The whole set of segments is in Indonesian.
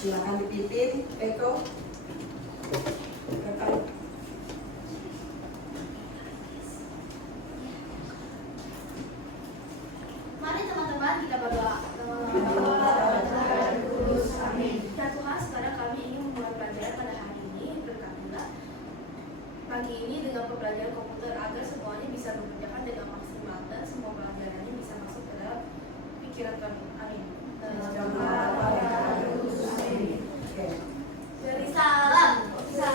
Silakan dipimpin, Eko. Terkait. Mari teman-teman kita berdoa. Ya Tuhan, sekarang kami ingin memulai pelajaran pada hari ini. Berkatilah pagi ini dengan pembelajaran komputer agar semuanya bisa mengerjakan dengan maksimal dan semua pelajarannya bisa masuk ke dalam pikiran kami. Amin. Beri salam. Ya,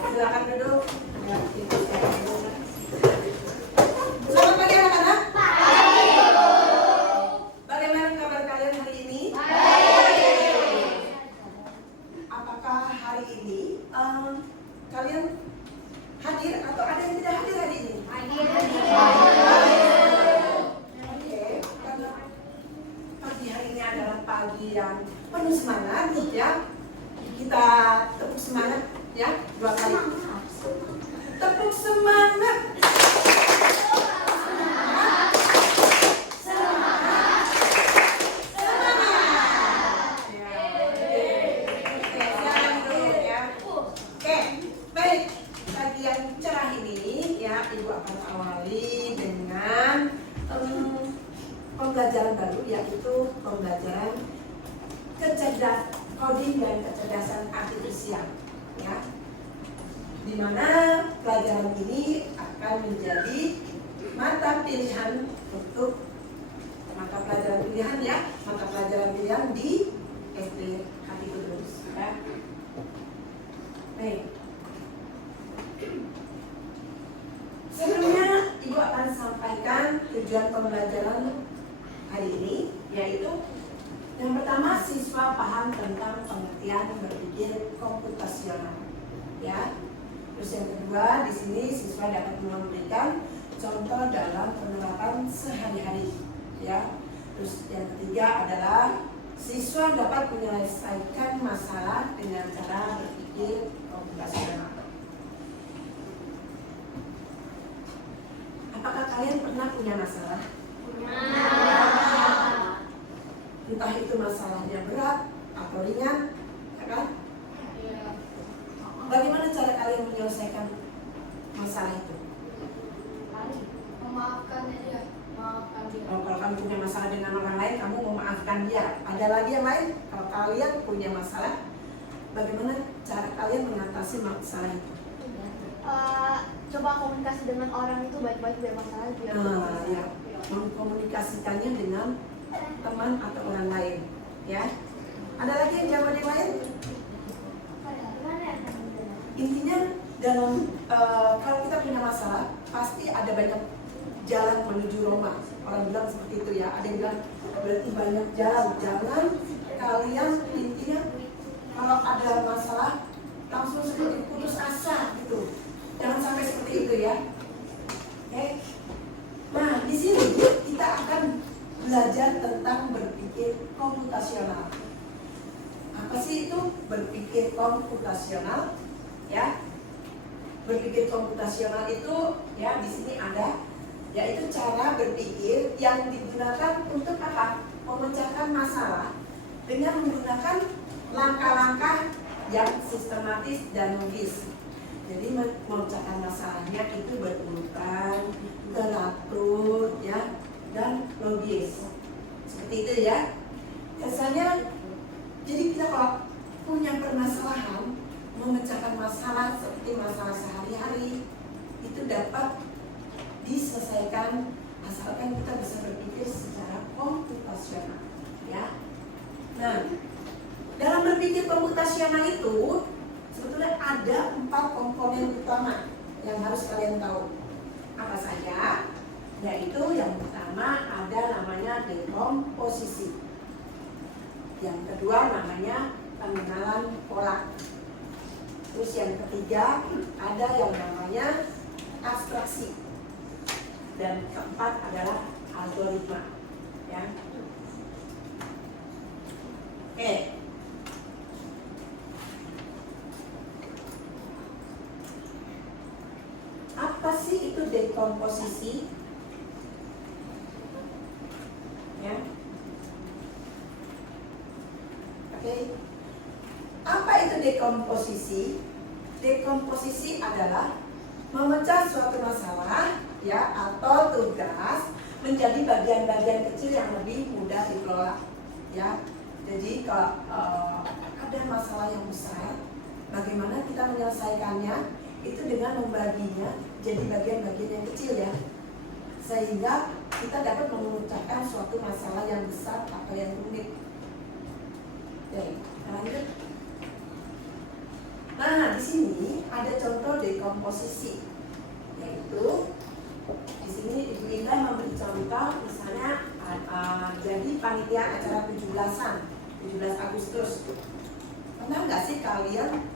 silakan duduk. Ya, itu saya. Selamat pagi anak-anak. Bagaimana kabar kalian hari ini? Apakah hari ini kalian hadir atau ada yang tidak hadir hari ini? Oke, karena pagi hari ini adalah pagi yang penuh semangat, ya. Kita tepuk semangat, ya, 2 kali. Tepuk semangat. Pembelajaran baru, yaitu pembelajaran coding dan kecerdasan artifisial, ya. Di mana pelajaran ini akan menjadi mata pilihan untuk mata pelajaran pilihan, ya, mata pelajaran pilihan di SD Hati Kudus, ya. Baik. Sebelumnya Ibu akan sampaikan tujuan pembelajaran hari ini, yaitu yang pertama, siswa paham tentang pengertian berpikir komputasional, ya. Terus yang kedua, di sini siswa dapat memberikan contoh dalam penerapan sehari-hari, ya. Terus yang ketiga adalah siswa dapat menyelesaikan masalah dengan cara berpikir komputasional. Apakah kalian pernah punya masalah? Entah itu masalahnya berat atau ringan, ya kan? Bagaimana cara kalian menyelesaikan masalah itu? Memaafkan dia. Kalau kamu punya masalah dengan orang lain, kamu memaafkan dia. Ada lagi yang lain? Kalau kalian punya masalah, bagaimana cara kalian mengatasi masalah itu? Coba komunikasi dengan orang itu baik-baik biar masalah biar Ya, mengkomunikasikannya dengan teman atau orang lain, ya. Ada lagi yang jawaban yang lain? Intinya dalam kalau kita punya masalah, pasti ada banyak jalan menuju Roma. Orang bilang seperti itu, ya. Ada yang bilang berarti banyak jalan. Jangan kalian intinya kalau ada masalah langsung seperti putus asa gitu. Jangan sampai seperti itu, ya. Oke. Nah, di sini kita akan belajar tentang berpikir komputasional. Apa sih itu berpikir komputasional? Ya. Berpikir komputasional itu, ya, di sini ada, yaitu cara berpikir yang digunakan untuk apa? Memecahkan masalah dengan menggunakan langkah-langkah yang sistematis dan logis. Jadi memecahkan masalahnya itu berurutan, teratur, ya, dan logis. Seperti itu, ya. Biasanya, jadi kita kalau punya permasalahan, memecahkan masalah seperti masalah sehari-hari, itu dapat diselesaikan asalkan kita bisa berpikir secara komputasional, ya. Nah, dalam berpikir komputasional itu sebetulnya ada 4 komponen utama yang harus kalian tahu. Apa saja? Yaitu yang pertama ada namanya dekomposisi. Yang kedua namanya pengenalan pola. Terus yang ketiga ada yang namanya abstraksi. Dan keempat adalah algoritma, ya. Oke. Apa sih itu dekomposisi? Ya. Oke. Apa itu dekomposisi? Dekomposisi adalah memecah suatu masalah ya atau tugas menjadi bagian-bagian kecil yang lebih mudah dikelola ya. Jadi kalau ada masalah yang besar, bagaimana kita menyelesaikannya itu dengan membaginya jadi bagian-bagian yang kecil ya, sehingga kita dapat memecahkan suatu masalah yang besar atau yang rumit. Oke, lanjut. Nah, di sini ada contoh dekomposisi, yaitu di sini Ibu Indah memberi contoh, misalnya jadi panitia acara 17 Agustus. Pernah nggak sih kalian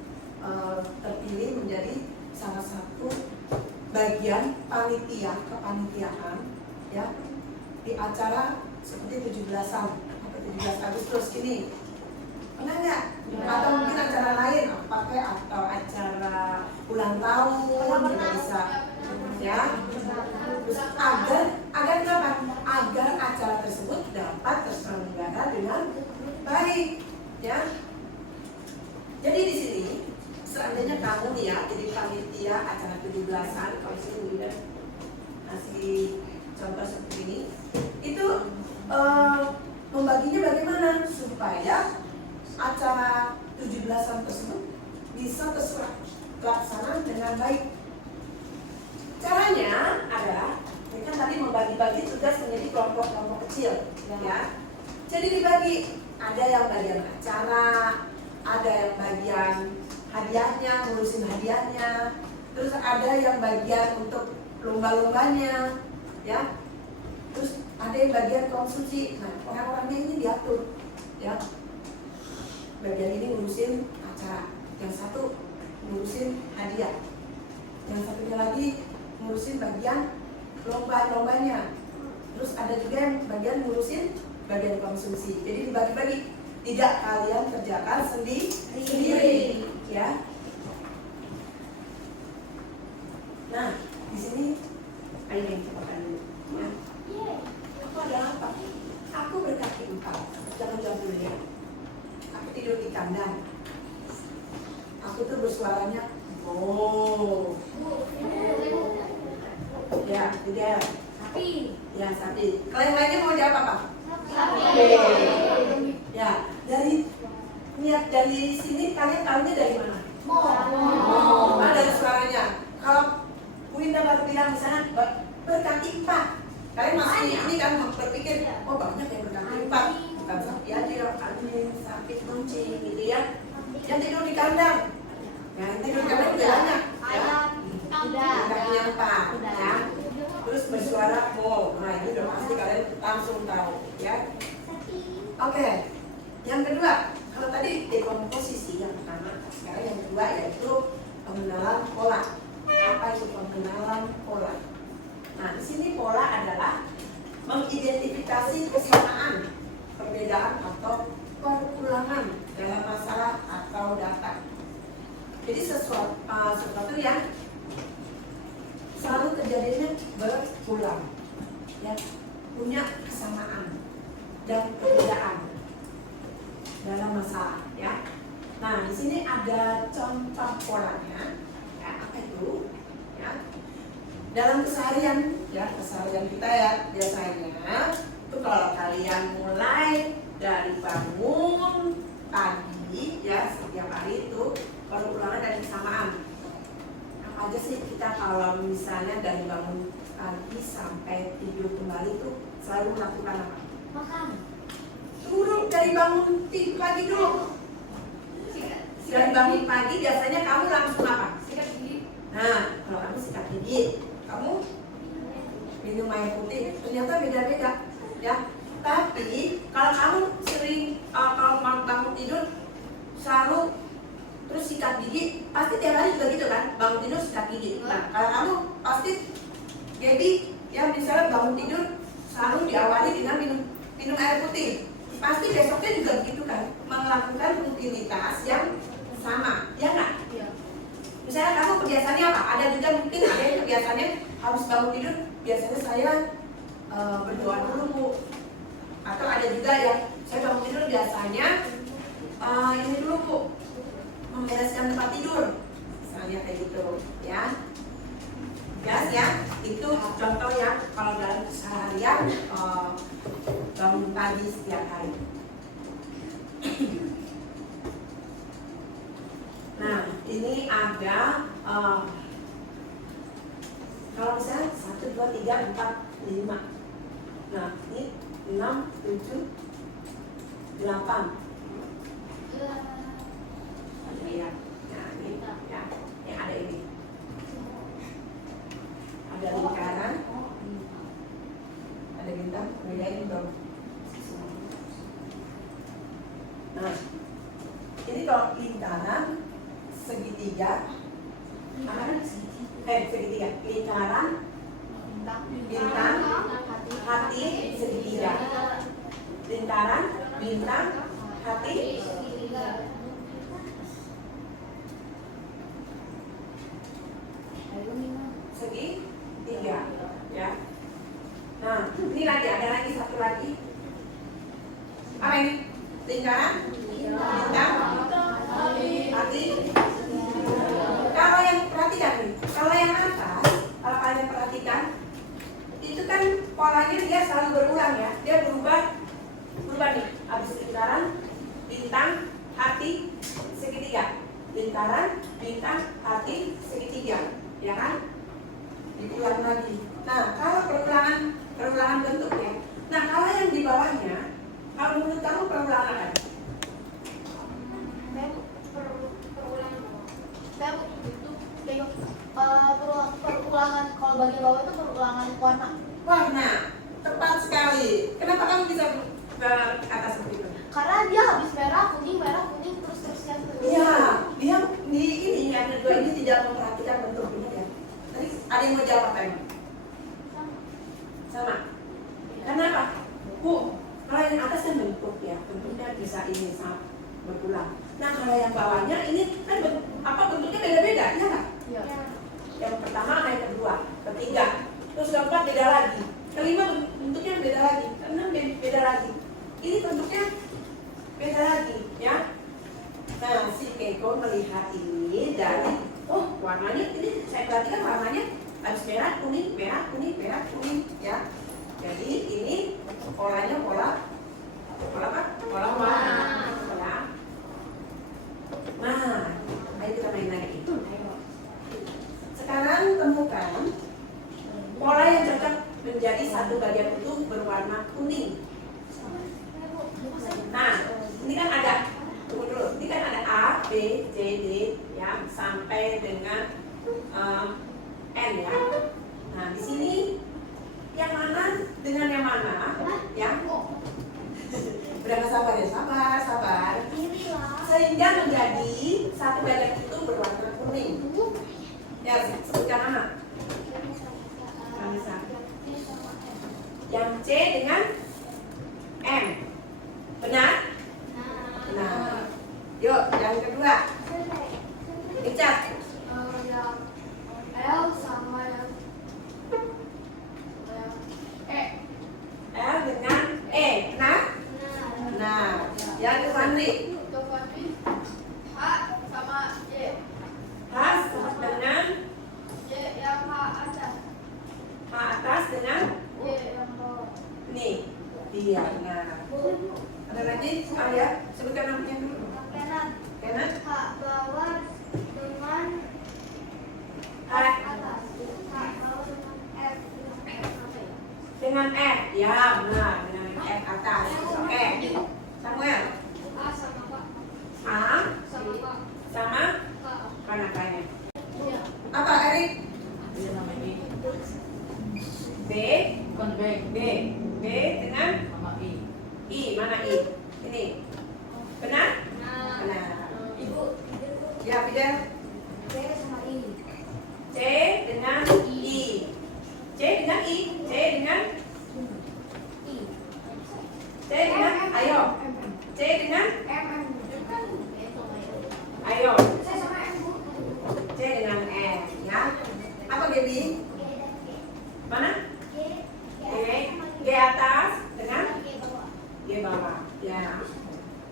terpilih menjadi salah satu bagian panitia kepanitiaan ya di acara seperti 17-an atau 17 Agustus ini? Pernah nggak? Atau mungkin acara lain, pakai atau acara ulang tahun juga bisa, ya. Terus agar kenapa? Agar acara tersebut dapat terselenggara dengan baik, ya. Jadi di sini, seandainya kamu nih ya, jadi panitia acara 17-an, kalau sini udah kasih contoh seperti ini, itu membaginya bagaimana supaya acara 17-an tersebut bisa terlaksana dengan baik. Caranya adalah kita tadi membagi-bagi tugas menjadi kelompok-kelompok kecil ya. Jadi dibagi, ada yang bagian acara, ada yang bagian hadiahnya, ngurusin hadiahnya, terus ada yang bagian untuk lomba-lombanya ya. Terus ada yang bagian konsumsi. Nah, orang-orangnya ini diatur ya. Bagian ini ngurusin acara, yang satu ngurusin hadiah, yang satunya lagi ngurusin bagian lomba-lombanya. Terus ada juga yang bagian ngurusin bagian konsumsi. Jadi dibagi-bagi, tidak kalian kerjakan sendiri, ya. Nah, di sini ayo yang cepetan dulu. Ya. Aku adalah apa? Aku berkaki 4. Jangan jawab dulu ya. Aku tidur di kandang. Aku tuh bersuaranya bo. Ya, tidak. Sapi. Ya, sapi. Kalian lainnya mau jawab apa? Sapi. Ya, dari sini kalian tahunya dari mana? Mana dari suaranya? Kalau Bu Indah baru bilang misalnya berkaki 4. Kalian masih ini kan berpikir, oh banyak yang berkaki 4. Bukan sapi aja, anjing, sapi, kucing gitu ya. Yang tidur di kandang. Yang tidur di kandang juga banyak. Kakinya 4 ya. Terus bersuara mo. Nah, itu udah pasti kalian langsung tahu ya. Oke. Yang kedua, kalau tadi dekomposisi yang pertama, sekarang yang kedua yaitu pengenalan pola. Apa itu pengenalan pola? Nah, di sini pola adalah mengidentifikasi kesamaan, perbedaan atau perulangan dalam masalah atau data. Jadi sesuatu yang selalu kejadiannya berulang, ya, punya kesamaan dan perbedaan dalam masalah, ya. Nah, di sini ada contoh polanya, ya, apa itu? Ya, dalam keseharian, ya, keseharian kita ya biasanya itu kalau kalian mulai dari bangun pagi, ya, setiap hari itu perulangan dan kesamaan. Apa aja sih kita kalau misalnya dari bangun pagi sampai tidur kembali itu selalu melakukan apa? Makan. Dulu dari bangun pagi dulu. Dari bangun pagi biasanya kamu langsung apa? Sikat gigi. Nah, kalau kamu sikat gigi, kamu minum air putih. Ternyata beda-beda, ya. Tapi kalau kamu sering kalau bangun tidur selalu terus sikat gigi, pasti tiap hari juga gitu kan? Bangun tidur sikat gigi. Nah, kalau kamu pasti jadi ya misalnya bangun tidur selalu diawali dengan minum air putih. Pasti besoknya juga begitu kan, melakukan rutinitas yang sama, ya nggak? Iya. Misalnya kamu kebiasaannya apa? Ada juga mungkin ada yang kebiasaannya harus bangun tidur, biasanya saya berdoa dulu Bu. Atau ada juga yang saya bangun tidur biasanya ini dulu Bu, membereskan tempat tidur, misalnya kayak gitu, ya. Gas ya, itu contoh yang kalau dalam seharian bangun pagi setiap hari. Nah, ini ada kalau misalnya 1, 2, 3, 4, 5. Nah, ini 6, 7, 8. Iya. Nah, ini ya, yang ada ini. Ada lingkaran, ada bintang, bedain dong. Nah, ini kalau lingkaran segitiga, segitiga, lingkaran, bintang, hati, segitiga, lingkaran, bintang, hati, segitiga, ya. Nah, ini lagi ada lagi satu lagi. Apa ini? Lingkaran, bintang, hati. Kalau yang perhatikan nih, kalau yang atas, kalau kalian perhatikan, itu kan polanya dia selalu berulang ya. Dia berubah nih. Habis lingkaran, bintang, hati, segitiga. Lingkaran, bintang, hati, segitiga, ya kan? Diulang lagi. Nah, kalau perulangan bentuk ya. Nah, kalau yang di bawahnya, kalau menurut kamu perulangan apa? Perulangan kalau bagian bawah itu perulangan warna. Warna, tepat sekali. Kenapa kamu bisa ke atas seperti itu? Karena dia habis merah, kuning, terus terusnya. Iya, dia di ini yang kedua ini tidak memperhatikan bentuk benar ya. Tadi ada yang mau jawab apa emang? Sama. Kenapa? Bu, kalau yang atas kan bentuk ya, bentuknya bisa ini sama berulang. Nah, kalau yang bawahnya ini kan bentuknya beda-beda, ya nggak? Iya. Yang pertama, yang kedua, ketiga, terus keempat beda lagi, kelima bentuknya beda lagi, keenam beda lagi. Ini bentuknya beda lagi, ya. Nah, si Keiko melihat ini dari, warnanya ini saya perhatikan warnanya habis merah, kuning, merah, kuning, merah, kuning, ya. Jadi ini polanya pola apa? Pola warna. Ya. Nah, ayo kita main lagi. Sekarang temukan pola yang cocok menjadi satu bagian utuh berwarna kuning. Nah, ini kan ada, tunggu dulu, ini kan ada A, B, C, D, ya, sampai dengan N ya. Nah, di sini yang mana dengan yang mana? Ya, udah nggak sabar ya, sabar. Sehingga menjadi satu bagian itu berwarna kuning. Ya, sebutkan nama. Bisa. Yang C dengan M. Benar? Benar. Yuk, yang kedua. Dicat. L sama yang L dengan E. Benar? Nah, yang ke Fandri. H sama Y. H dengan Y yang H atas. H atas dengan Y yang bawah. nih. Iya, benar. Ada lagi? Ya, sebutkan namanya dulu. Kanan. Kanan. H bawah dengan H atas. H bawah dengan F. dengan E. Ya, benar. Dengan E atas. E. Samuel. A sama K. A Sama K. sama K. mana kayaknya? Iya. Apa Erik? Dia namanya I. B. Bukan B. B. B dengan Sama I. I. Mana I? Ini. Benar?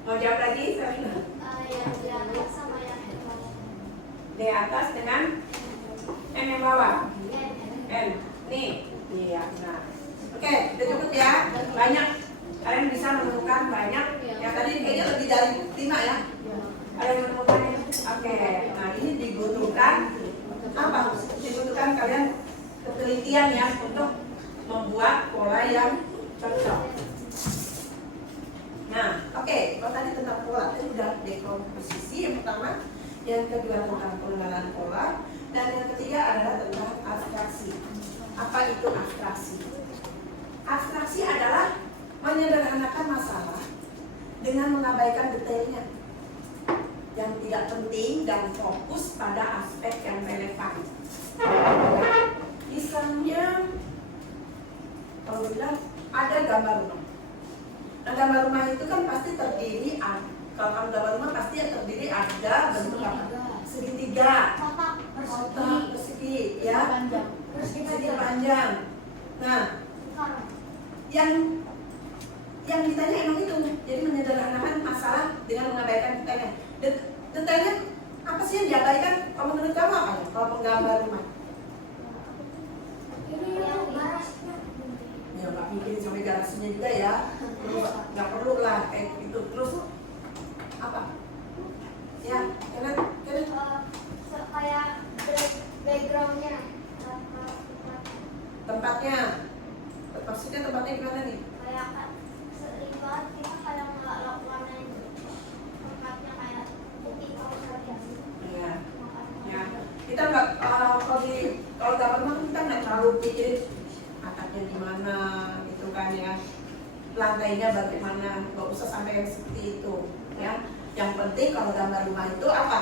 Mau jawab lagi, Sarina? Yang di atas sama yang di bawah. Di atas dengan N yang bawah. N. N. Nih. Iya, nah. Oke, udah cukup ya. Banyak. Kalian bisa menemukan banyak. Yang tadi kayaknya lebih dari 5 ya. Ada yang menemukannya? Oke. Nah, ini dibutuhkan apa? Dibutuhkan kalian ketelitian ya untuk membuat pola yang cocok. Nah, oke. Kalau tadi tentang pola, tadi udah dekomposisi yang pertama, yang kedua tentang pengenalan pola, dan yang ketiga adalah tentang abstraksi. Apa itu abstraksi? Abstraksi adalah menyederhanakan masalah dengan mengabaikan detailnya yang tidak penting dan fokus pada aspek yang relevan. Misalnya, kalau bilang ada gambar rumah. Nah, gambar rumah itu kan pasti terdiri, kalau gambar rumah pasti terdiri ada bentuk apa? Segitiga, kotak, persegi, ya, persegi panjang. Nah, yang ditanya emang itu, jadi menyederhanakan masalah dengan mengabaikan detailnya. Detailnya apa sih yang diabaikan? Kalau menurut kamu apa ya? Kalau penggambar rumah? Ini yang garasnya. Ya nggak mikirin sampai garasinya juga ya. Terus nggak perlu lah kayak gitu. Terus apa? Ya, karena Kayak backgroundnya. tempatnya. Maksudnya tempatnya gimana nih? Kayak sering banget kita kayak nggak lakukan tempatnya kayak putih kalau saja. Iya. Ya, kita nggak kalau gambar rumah kita nggak terlalu pikirin atapnya di mana gitu kan ya, lantainya bagaimana, nggak usah sampai yang seperti itu ya. Yang penting kalau gambar rumah itu apa?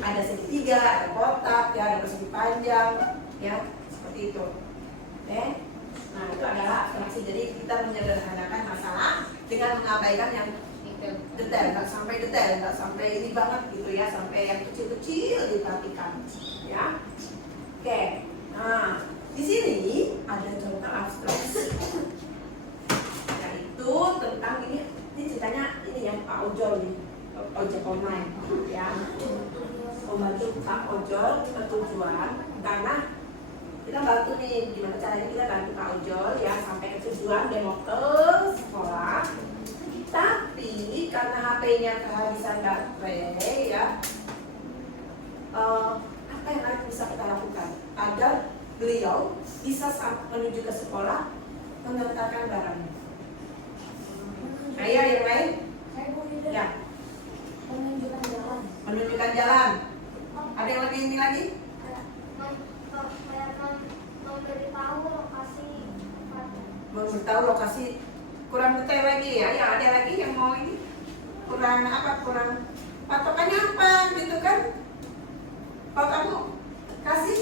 Ada segitiga, ada kotak, ya, ada persegi panjang, ya seperti itu. Oke, nah itu adalah abstraksi. Jadi kita menyederhanakan masalah dengan mengabaikan yang detail, nggak sampai detail, nggak sampai ini banget gitu ya, sampai yang kecil-kecil diperhatikan, ya. Oke, nah di sini ada contoh abstraksi, yaitu tentang ini ceritanya ini yang Pak Ojol nih, ojek online, ya, membantu Pak Ojol ke tujuan karena kita bantu nih gimana caranya kita bantu Pak Ojol ya sampai ke tujuan, dia mau ke sekolah. Tapi karena HP-nya kehabisan baterai ya, apa yang harus bisa kita lakukan agar beliau bisa menuju ke sekolah mengantarkan barangnya? Ayo yang lain? Saya boleh Ya, menunjukkan jalan. menunjukkan jalan. Ada yang lebih ini lagi? Memberitahu lokasi tempatnya. Memberitahu lokasi, kurang detail lagi ya. Ya ada lagi yang mau ini kurang apa? Kurang patokannya apa gitu kan? Kalau kamu kasih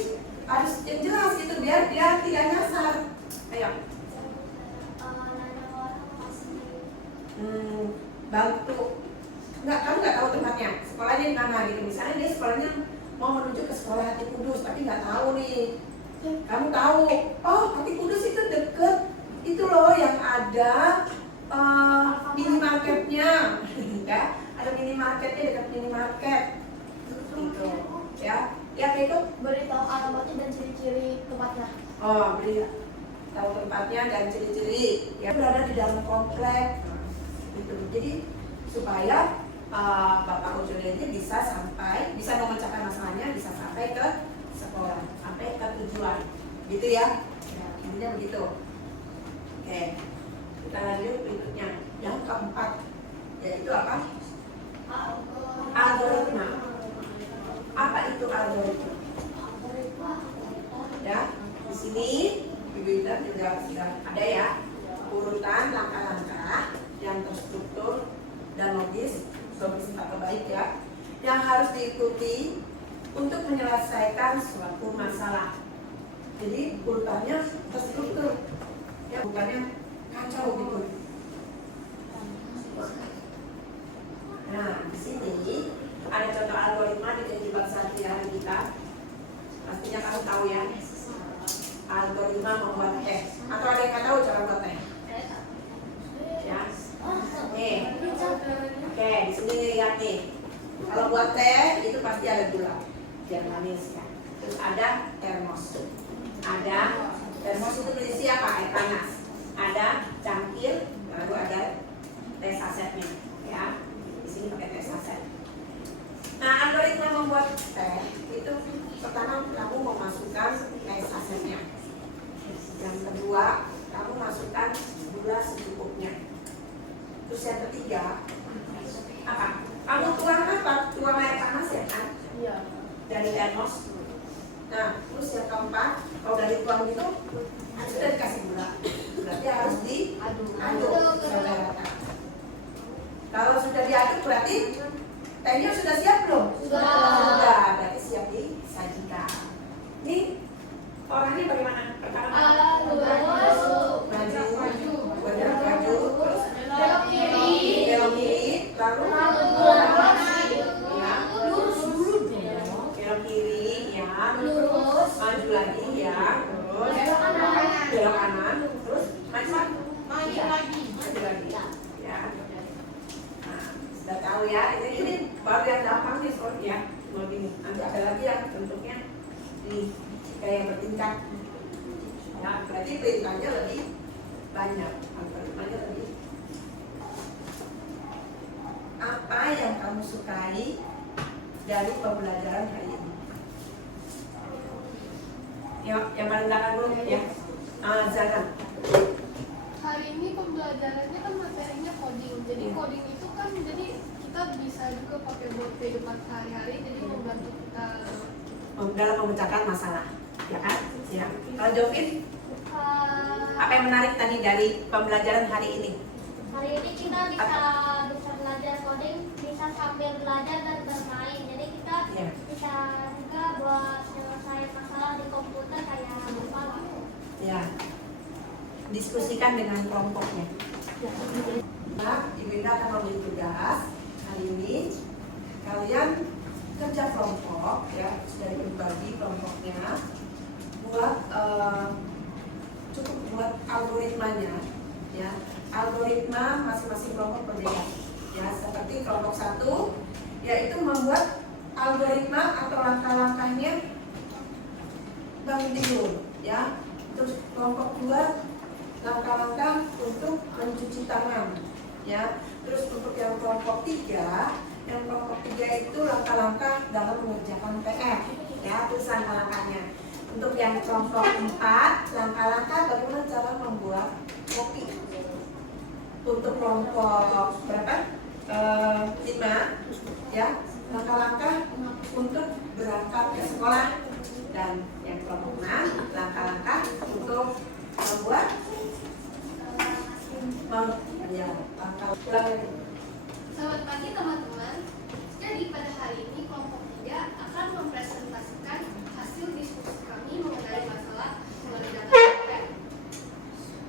harus yang jelas gitu biar dia tidak nyasar. Ayo. Nanya orang lokasi. Bantu. Kamu nggak tahu tempatnya. Sekolahnya di mana gitu. Misalnya dia sekolahnya mau menuju ke sekolah Hati Kudus tapi nggak tahu nih. Kamu tahu, oh Hati Kudus itu deket itu loh yang ada minimarketnya, ya, ada minimarketnya dekat minimarket, gitu, ya, ya kayak itu. Beritahu alamatnya dan ciri-ciri tempatnya. Oh, beri tahu tempatnya dan ciri-ciri, ya berada di dalam komplek, gitu. Jadi supaya Bapak Ojol ini bisa memecahkan masalahnya, bisa sampai ke sekolah, sampai ke tujuan, gitu ya. Intinya begitu. Oke, kita lanjut berikutnya. Yang keempat, yaitu apa? Algoritma. Apa itu algoritma? Ya, di sini Ibu Intan juga sudah ada ya urutan langkah-langkah yang terstruktur dan logis atau baik ya, yang harus diikuti untuk menyelesaikan suatu masalah. Jadi urutannya terstruktur, ya bukannya kacau gitu. Nah di sini ada contoh algoritma di kehidupan sehari-hari kita. Pastinya kamu tahu ya, algoritma membuat teh. Atau ada yang nggak tahu cara buat teh? Ya, Oke, di sini lihat nih. Kalau buat teh itu pasti ada gula, biar manis ya. Terus ada termos. Ada termos itu berisi apa? Air panas. Ada cangkir, lalu ada teh sasetnya, ya. Di sini pakai teh saset. Nah, algoritma membuat teh itu pertama kamu memasukkan teh sasetnya. Yang kedua, kamu masukkan gula secukupnya. Terus yang ketiga, apa? Kamu tuang apa? Tuang air panas ya kan? Iya. Dari termos. Nah, terus yang keempat, kalau dari tuang itu sudah dikasih gula, berarti harus diaduk sampai rata. Kalau sudah diaduk berarti tehnya sudah siap belum? Sudah, berarti siap disajikan. Ini orangnya bagaimana? Pertama maju, terus belok kiri, lalu ya, lurus dulu dong. Belok kiri, ya, maju lagi, ya, terus belok kanan, terus maju lagi, ya. Nah, sudah tahu ya. Ini baru yang gampang nih soal ya, begini. Nanti ada lagi yang bentuknya ini kayak bertingkat. Ya, berarti perintahnya lebih banyak, algoritmanya lebih. Apa yang kamu sukai dari pembelajaran hari ini? Yuk, yang paling belakang dulu ya. Zana. Hari ini pembelajarannya kan materinya coding. Jadi coding itu kan jadi kita bisa juga pakai buat kehidupan sehari-hari. Jadi membantu kita Dalam memecahkan masalah, ya kan? Ya. Kalau Jovin, apa yang menarik tadi dari pembelajaran hari ini? Hari ini kita bisa belajar coding, bisa sambil belajar dan bermain. Jadi kita Ya. bisa juga buat selesai masalah di komputer kayak lupa. Ya. Diskusikan dengan kelompoknya. Nah, Ibu Indah akan memberi tugas hari ini. Kalian kerja kelompok, ya, sudah dibagi kelompoknya. Buat cukup buat algoritmanya, ya. Algoritma masing-masing kelompok berbeda, ya. Seperti kelompok 1, yaitu membuat algoritma atau langkah-langkahnya bangun tidur, ya. Terus kelompok 2 langkah-langkah untuk mencuci tangan, ya. Terus untuk yang kelompok 3 itu langkah-langkah dalam mengerjakan PR, ya, terus langkah-langkahnya. Untuk yang kelompok 4 langkah-langkah bagaimana cara membuat kopi. Untuk kelompok berapa? 5, ya, langkah-langkah untuk berangkat ke sekolah. Dan yang kelompok 6 langkah-langkah untuk membuat Selamat pagi teman-teman. Jadi pada hari ini kelompok 3 akan mempresentasikan hasil diskusi kami mengenai masalah mengerjakan PR.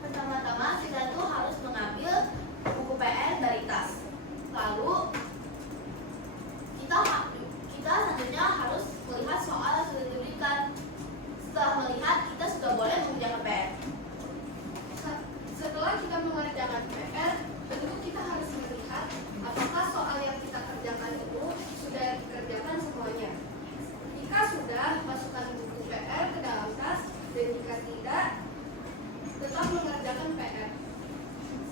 Pertama-tama kita tuh harus mengambil buku PR dari tas. Lalu kita selanjutnya harus melihat soal yang sudah diberikan. Setelah melihat, kita sudah boleh mengerjakan PR. Setelah kita mengerjakan PR, tentu kita harus melihat apakah soal yang kita kerjakan itu sudah dikerjakan semuanya. Jika sudah, masukkan buku PR ke dalam tas, dan jika tidak, tetap mengerjakan PR.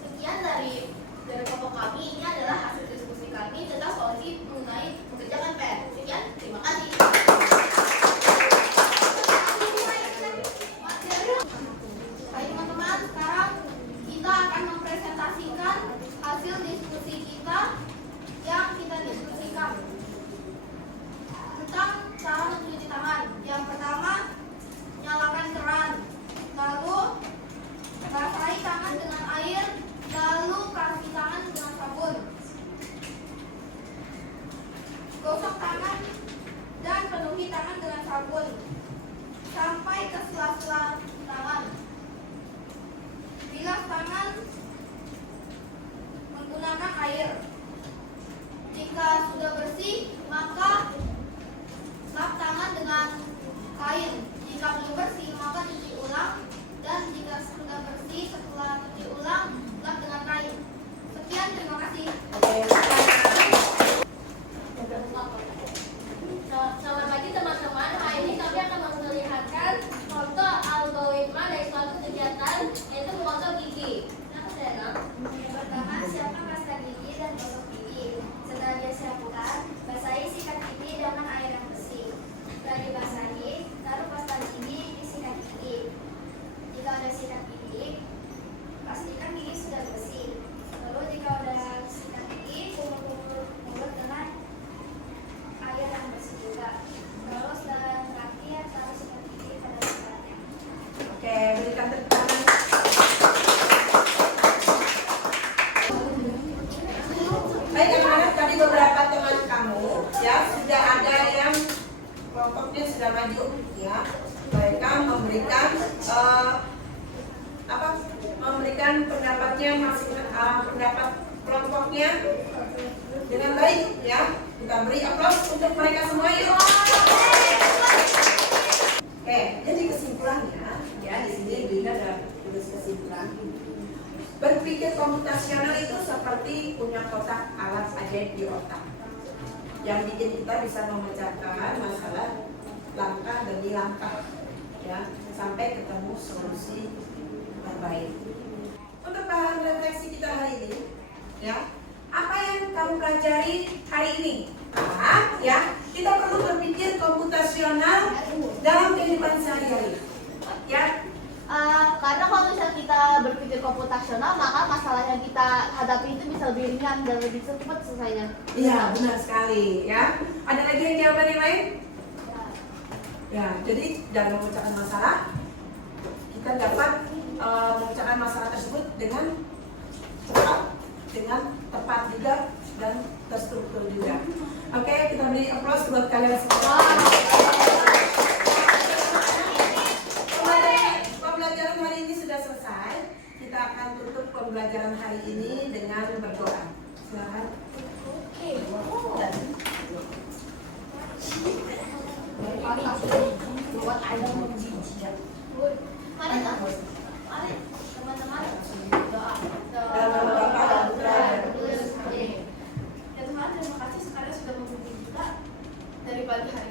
Sekian dari kelompok kami. Ini adalah hasil diskusi kami tentang solusi mengenai mengerjakan PR. Sekian, terima kasih. Baik teman-teman, sekarang kita akan mempresentasikan hasil diskusi kita yang kita diskusikan tentang cara mencuci tangan. Yang pertama, nyalakan keran, lalu basahi tangan dengan air, lalu kasih tangan dengan sabun. Gosok tangan dan penuhi tangan dengan sabun sampai ke sela-sela tangan. Bilas tangan menggunakan air. Jika sudah bersih, maka lap tangan dengan kain. Jika belum bersih, maka cuci ulang. Dan jika sudah bersih, setelah cuci ulang, lap dengan kain. Sekian, terima kasih. Oke, ya, sudah ada yang kelompoknya sudah maju ya. Mereka memberikan memberikan pendapatnya pendapat kelompoknya dengan baik ya. Kita beri aplaus untuk mereka semua yuk. Oke, jadi kesimpulannya ya di sini Dinda ada tulis kesimpulan. Berpikir komputasional itu seperti punya kotak alat ajaib di otak yang bikin kita bisa memecahkan masalah langkah demi langkah ya sampai ketemu solusi terbaik. Untuk bahan refleksi kita hari ini ya, apa yang kamu pelajari hari ini? Ya, kita perlu berpikir komputasional dalam kehidupan sehari-hari ya. Karena kalau misalnya kita berpikir komputasional, maka masalah yang kita hadapi itu bisa lebih ringan dan lebih cepat selesainya. Iya, benar sekali ya. Ada lagi yang jawaban yang lain? Ya, jadi dalam memecahkan masalah kita dapat memecahkan masalah tersebut dengan cepat, dengan tepat juga dan terstruktur juga. Oke, kita beri aplaus buat kalian semua. Pembelajaran hari ini sudah selesai. Kita akan tutup pembelajaran hari ini dengan berdoa. Silakan. Mari teman-teman doa. Dalam nama Bapa dan Putra dan Roh Kudus. Ya Tuhan, terima kasih sekarang sudah membimbing kita dari pagi hari